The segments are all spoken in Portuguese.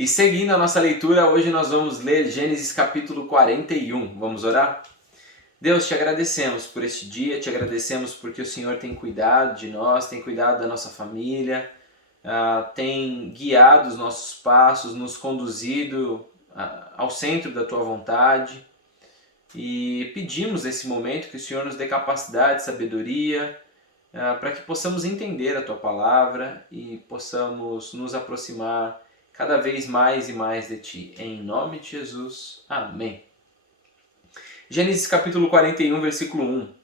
E seguindo a nossa leitura, hoje nós vamos ler Gênesis capítulo 41. Vamos orar? Deus, te agradecemos por este dia, te agradecemos porque o Senhor tem cuidado de nós, tem cuidado da nossa família, tem guiado os nossos passos, nos conduzido ao centro da tua vontade. E pedimos nesse momento que o Senhor nos dê capacidade, sabedoria, para que possamos entender a tua palavra e possamos nos aproximar cada vez mais e mais de ti. Em nome de Jesus. Amém. Gênesis capítulo 41, versículo 1.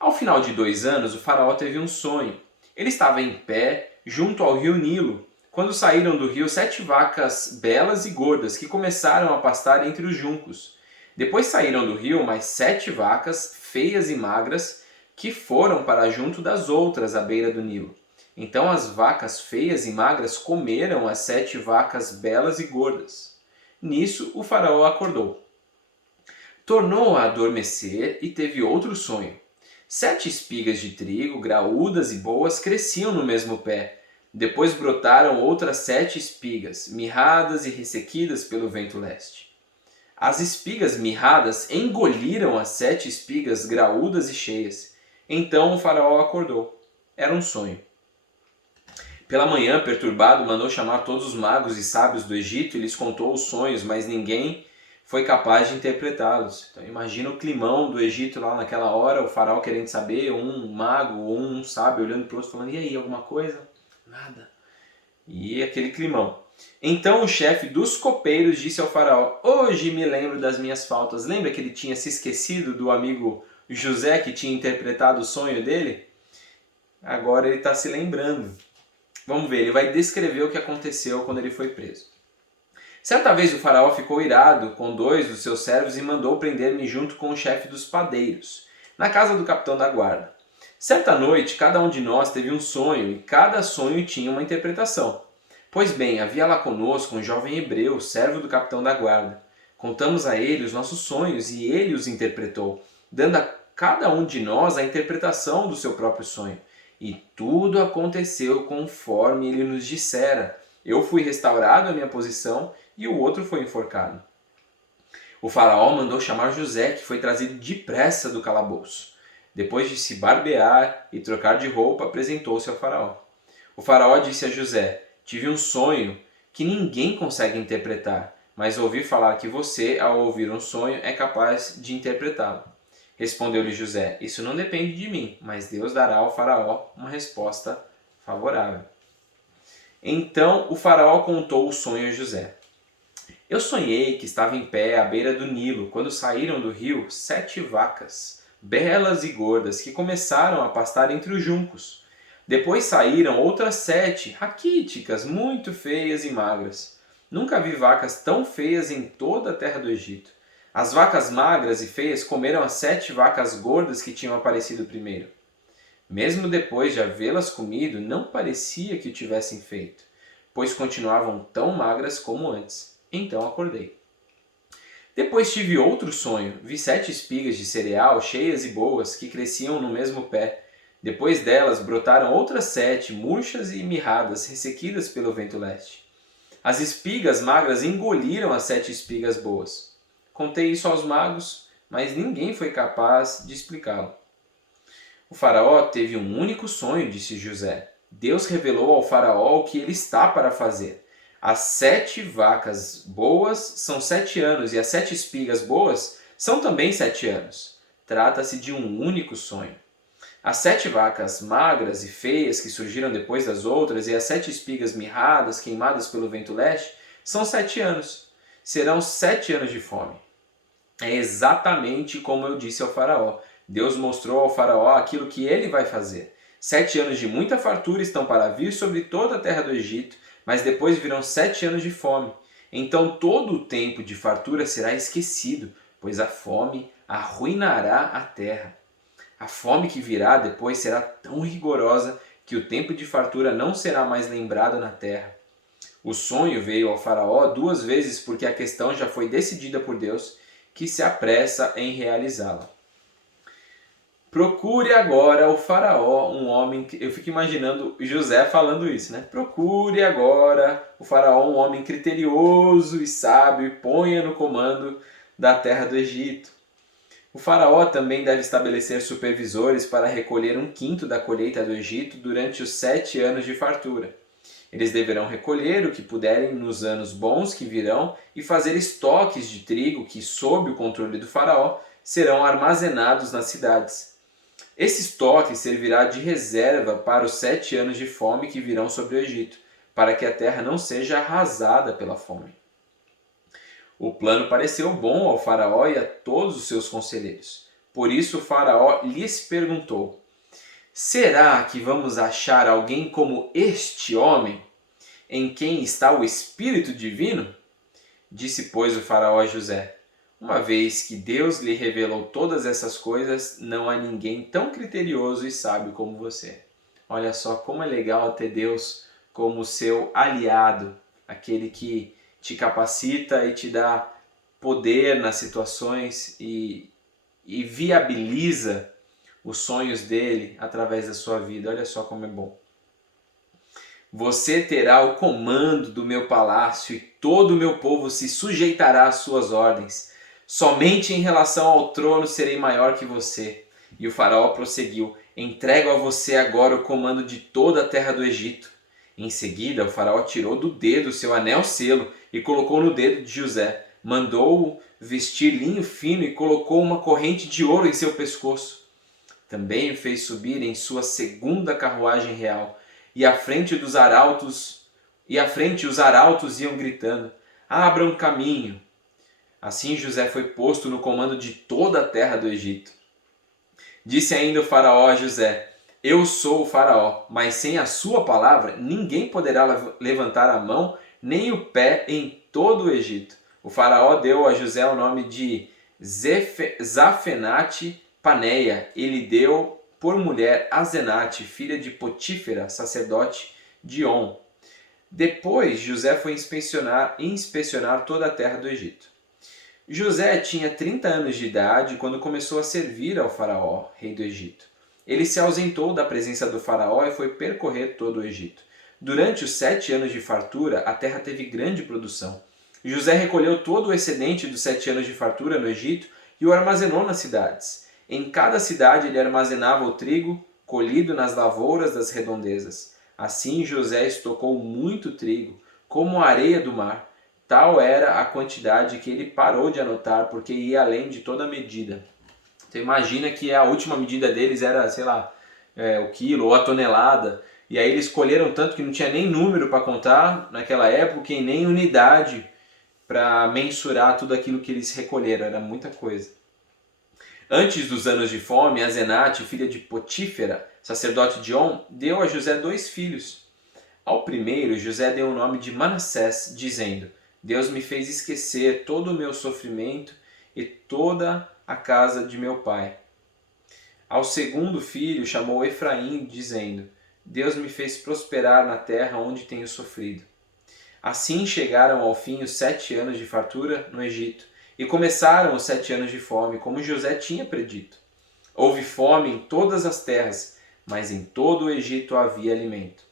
Ao final de 2 anos, o faraó teve um sonho. Ele estava em pé, junto ao rio Nilo, quando saíram do rio 7 vacas belas e gordas, que começaram a pastar entre os juncos. Depois saíram do rio mais 7 vacas, feias e magras, que foram para junto das outras à beira do Nilo. Então as vacas feias e magras comeram as 7 vacas belas e gordas. Nisso o faraó acordou. Tornou a adormecer e teve outro sonho. 7 espigas de trigo, graúdas e boas, cresciam no mesmo pé. Depois brotaram outras 7 espigas, mirradas e ressequidas pelo vento leste. As espigas mirradas engoliram as 7 espigas graúdas e cheias. Então o faraó acordou. Era um sonho. Pela manhã, perturbado, mandou chamar todos os magos e sábios do Egito e lhes contou os sonhos, mas ninguém foi capaz de interpretá-los. Então imagina o climão do Egito lá naquela hora, o faraó querendo saber, um mago ou um sábio olhando para o outro falando, e aí, alguma coisa? Nada. E aquele climão. Então o chefe dos copeiros disse ao faraó, hoje me lembro das minhas faltas. Lembra que ele tinha se esquecido do amigo José que tinha interpretado o sonho dele? Agora ele está se lembrando. Vamos ver, ele vai descrever o que aconteceu quando ele foi preso. Certa vez o faraó ficou irado com 2 dos seus servos e mandou prender-me junto com o chefe dos padeiros, na casa do capitão da guarda. Certa noite, cada um de nós teve um sonho e cada sonho tinha uma interpretação. Pois bem, havia lá conosco um jovem hebreu, servo do capitão da guarda. Contamos a ele os nossos sonhos e ele os interpretou, dando a cada um de nós a interpretação do seu próprio sonho. E tudo aconteceu conforme ele nos dissera. Eu fui restaurado à minha posição e o outro foi enforcado. O faraó mandou chamar José, que foi trazido depressa do calabouço. Depois de se barbear e trocar de roupa, apresentou-se ao faraó. O faraó disse a José, tive um sonho que ninguém consegue interpretar, mas ouvi falar que você, ao ouvir um sonho, é capaz de interpretá-lo. Respondeu-lhe José, isso não depende de mim, mas Deus dará ao faraó uma resposta favorável. Então o faraó contou o sonho a José. Eu sonhei que estava em pé à beira do Nilo, quando saíram do rio 7 vacas, belas e gordas, que começaram a pastar entre os juncos. Depois saíram outras 7, raquíticas, muito feias e magras. Nunca vi vacas tão feias em toda a terra do Egito. As vacas magras e feias comeram as 7 vacas gordas que tinham aparecido primeiro. Mesmo depois de havê-las comido, não parecia que o tivessem feito, pois continuavam tão magras como antes. Então acordei. Depois tive outro sonho. Vi 7 espigas de cereal cheias e boas que cresciam no mesmo pé. Depois delas brotaram outras 7, murchas e mirradas, ressequidas pelo vento leste. As espigas magras engoliram as 7 espigas boas. Contei isso aos magos, mas ninguém foi capaz de explicá-lo. O faraó teve um único sonho, disse José. Deus revelou ao faraó o que ele está para fazer. As 7 vacas boas são 7 anos e as 7 espigas boas são também 7 anos. Trata-se de um único sonho. As 7 vacas magras e feias que surgiram depois das outras e as 7 espigas mirradas, queimadas pelo vento leste, são 7 anos. Serão 7 anos de fome. É exatamente como eu disse ao faraó. Deus mostrou ao faraó aquilo que ele vai fazer. 7 anos de muita fartura estão para vir sobre toda a terra do Egito, mas depois virão 7 anos de fome. Então todo o tempo de fartura será esquecido, pois a fome arruinará a terra. A fome que virá depois será tão rigorosa que o tempo de fartura não será mais lembrado na terra. O sonho veio ao faraó 2 vezes porque a questão já foi decidida por Deus, que se apressa em realizá-la. procure agora o faraó, um homem eu fico imaginando José falando isso, né? Procure agora o faraó, um homem criterioso e sábio, e ponha no comando da terra do Egito. O faraó também deve estabelecer supervisores para recolher 1/5 da colheita do Egito durante os 7 anos de fartura. Eles deverão recolher o que puderem nos anos bons que virão e fazer estoques de trigo que, sob o controle do faraó, serão armazenados nas cidades. Esse estoque servirá de reserva para os 7 anos de fome que virão sobre o Egito, para que a terra não seja arrasada pela fome. O plano pareceu bom ao faraó e a todos os seus conselheiros. Por isso o faraó lhes perguntou: será que vamos achar alguém como este homem, em quem está o Espírito Divino? Disse, pois, o faraó a José: uma vez que Deus lhe revelou todas essas coisas, não há ninguém tão criterioso e sábio como você. Olha só como é legal ter Deus como seu aliado, aquele que te capacita e te dá poder nas situações e viabiliza os sonhos dele através da sua vida. Olha só como é bom. Você terá o comando do meu palácio e todo o meu povo se sujeitará às suas ordens. Somente em relação ao trono serei maior que você. E o faraó prosseguiu: entrego a você agora o comando de toda a terra do Egito. Em seguida, o faraó tirou do dedo seu anel-selo e colocou no dedo de José. Mandou-o vestir linho fino e colocou uma corrente de ouro em seu pescoço. Também o fez subir em sua segunda carruagem real, e à frente os arautos iam gritando: abram caminho. Assim José foi posto no comando de toda a terra do Egito. Disse ainda o faraó a José: eu sou o faraó, mas sem a sua palavra ninguém poderá levantar a mão nem o pé em todo o Egito. O faraó deu a José o nome de Zafenate Paneia. Ele deu por mulher Azenate, filha de Potífera, sacerdote de On. Depois José foi inspecionar toda a terra do Egito. José tinha 30 anos de idade quando começou a servir ao faraó, rei do Egito. Ele se ausentou da presença do faraó e foi percorrer todo o Egito. Durante os 7 anos de fartura, a terra teve grande produção. José recolheu todo o excedente dos 7 anos de fartura no Egito e o armazenou nas cidades. Em cada cidade ele armazenava o trigo colhido nas lavouras das redondezas. Assim José estocou muito trigo, como a areia do mar. Tal era a quantidade que ele parou de anotar, porque ia além de toda medida. Então imagina que a última medida deles era, sei lá, o quilo ou a tonelada. E aí eles colheram tanto que não tinha nem número para contar naquela época e nem unidade para mensurar tudo aquilo que eles recolheram. Era muita coisa. Antes dos anos de fome, Azenate, filha de Potífera, sacerdote de On, deu a José 2 filhos. Ao primeiro, José deu o nome de Manassés, dizendo: Deus me fez esquecer todo o meu sofrimento e toda a casa de meu pai. Ao segundo filho, chamou Efraim, dizendo: Deus me fez prosperar na terra onde tenho sofrido. Assim chegaram ao fim os 7 anos de fartura no Egito, e começaram os 7 anos de fome, como José tinha predito. Houve fome em todas as terras, mas em todo o Egito havia alimento.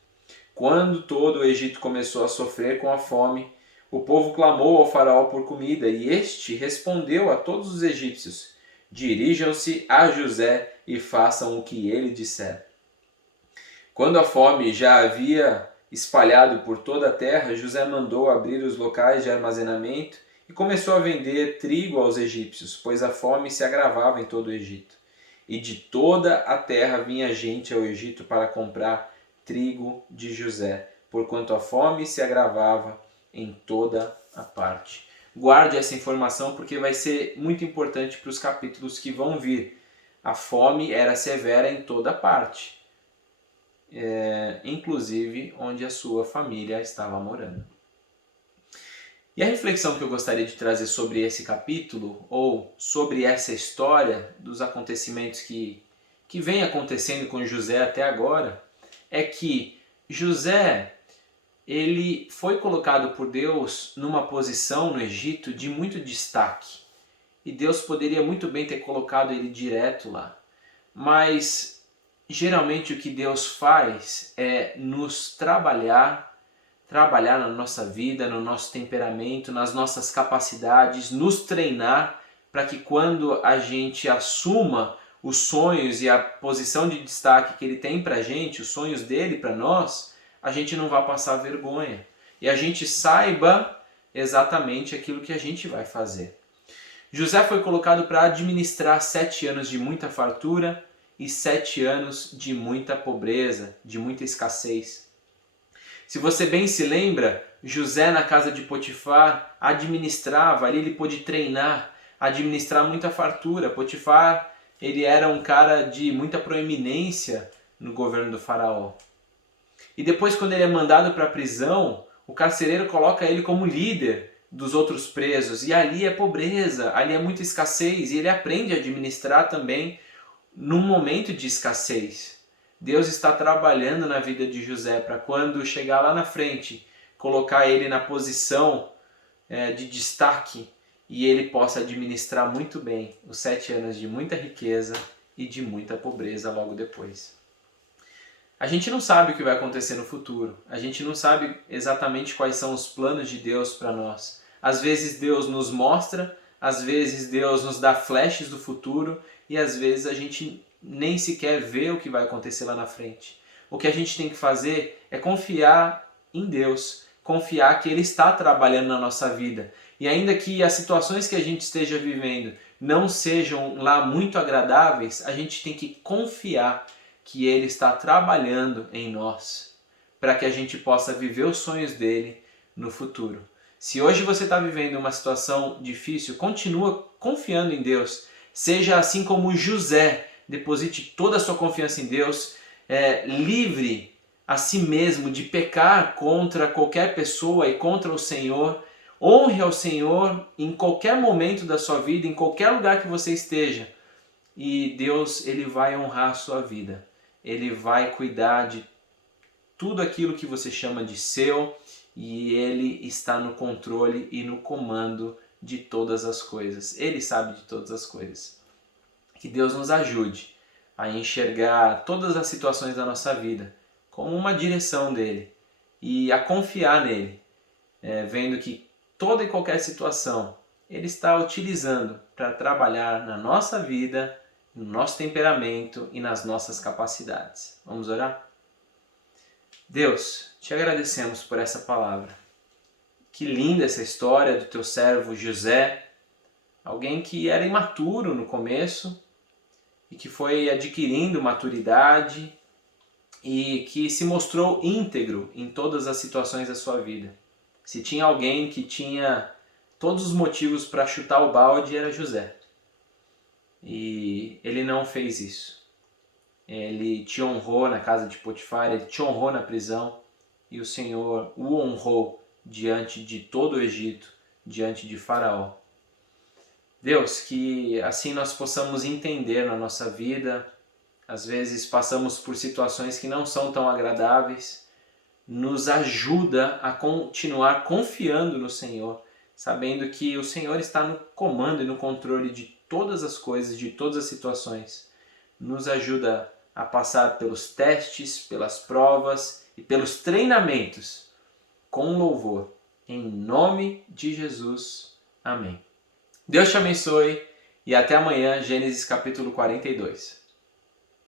Quando todo o Egito começou a sofrer com a fome, o povo clamou ao faraó por comida, e este respondeu a todos os egípcios: dirijam-se a José e façam o que ele disser. Quando a fome já havia espalhado por toda a terra, José mandou abrir os locais de armazenamento e começou a vender trigo aos egípcios, pois a fome se agravava em todo o Egito. E de toda a terra vinha gente ao Egito para comprar trigo de José, porquanto a fome se agravava em toda a parte. Guarde essa informação porque vai ser muito importante para os capítulos que vão vir. A fome era severa em toda parte, inclusive onde a sua família estava morando. E a reflexão que eu gostaria de trazer sobre esse capítulo, ou sobre essa história dos acontecimentos que vem acontecendo com José até agora, é que José, ele foi colocado por Deus numa posição no Egito de muito destaque. E Deus poderia muito bem ter colocado ele direto lá. mas geralmente o que Deus faz é nos trabalhar na nossa vida, no nosso temperamento, nas nossas capacidades, nos treinar para que quando a gente assuma os sonhos e a posição de destaque que Ele tem para a gente, os sonhos dele para nós, a gente não vá passar vergonha e a gente saiba exatamente aquilo que a gente vai fazer. José foi colocado para administrar 7 anos de muita fartura e 7 anos de muita pobreza, de muita escassez. Se você bem se lembra, José na casa de Potifar administrava, ali ele pôde treinar, administrar muita fartura. Potifar, ele era um cara de muita proeminência no governo do faraó. E depois, quando ele é mandado para a prisão, o carcereiro coloca ele como líder dos outros presos. E ali é pobreza, ali é muita escassez. E ele aprende a administrar também num momento de escassez. Deus está trabalhando na vida de José para quando chegar lá na frente, colocar ele na posição de destaque e ele possa administrar muito bem os 7 anos de muita riqueza e de muita pobreza logo depois. A gente não sabe o que vai acontecer no futuro. A gente não sabe exatamente quais são os planos de Deus para nós. Às vezes Deus nos mostra, às vezes Deus nos dá flashes do futuro e às vezes a gente nem sequer vê o que vai acontecer lá na frente. O que a gente tem que fazer é confiar em Deus, confiar que Ele está trabalhando na nossa vida. E ainda que as situações que a gente esteja vivendo não sejam lá muito agradáveis, a gente tem que confiar que Ele está trabalhando em nós, para que a gente possa viver os sonhos dele no futuro. Se hoje você está vivendo uma situação difícil, continua confiando em Deus. Seja assim como José, deposite toda a sua confiança em Deus, livre a si mesmo de pecar contra qualquer pessoa e contra o Senhor. Honre ao Senhor em qualquer momento da sua vida, em qualquer lugar que você esteja. E Deus, Ele vai honrar a sua vida. Ele vai cuidar de tudo aquilo que você chama de seu e Ele está no controle e no comando de todas as coisas. Ele sabe de todas as coisas. Que Deus nos ajude a enxergar todas as situações da nossa vida como uma direção dele e a confiar nele, vendo que toda e qualquer situação Ele está utilizando para trabalhar na nossa vida, no nosso temperamento e nas nossas capacidades. Vamos orar? Deus, te agradecemos por essa palavra. Que linda essa história do teu servo José, alguém que era imaturo no começo e que foi adquirindo maturidade e que se mostrou íntegro em todas as situações da sua vida. Se tinha alguém que tinha todos os motivos para chutar o balde, era José. E ele não fez isso. Ele te honrou na casa de Potifar, ele te honrou na prisão e o Senhor o honrou diante de todo o Egito, diante de Faraó. Deus, que assim nós possamos entender na nossa vida, às vezes passamos por situações que não são tão agradáveis, nos ajuda a continuar confiando no Senhor, sabendo que o Senhor está no comando e no controle de todas as coisas, de todas as situações. Nos ajuda a passar pelos testes, pelas provas e pelos treinamentos com louvor. Em nome de Jesus. Amém. Deus te abençoe e até amanhã, Gênesis capítulo 42.